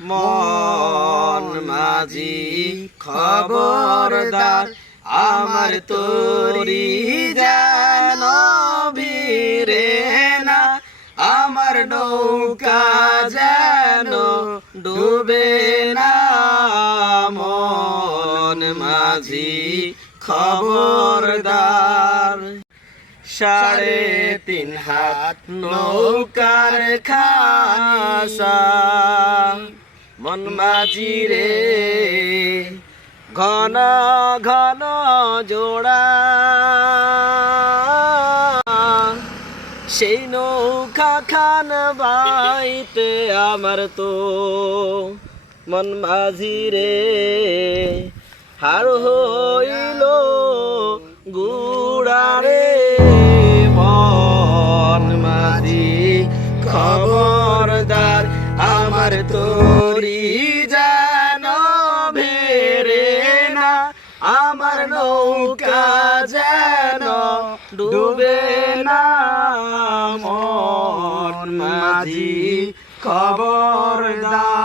মন মাঝি খবরদার আমার তোরি যেন ভিড়ে না, আমার নৌকা যেন ডুবে না। মন মাঝি খবরদার 3.5 হাত নৌকার খাসা মন মাঝি রে ঘন ঘন জোড়া, সেই নৌকা খান বাইতে আমার তো মন মাঝি রে হার হইল গুড়ারে। মন মাঝি খবরদার আমার তোরি যেন ভেরে না, আমার নৌকা যেন ডুবে না। মন মাঝি খবরদার।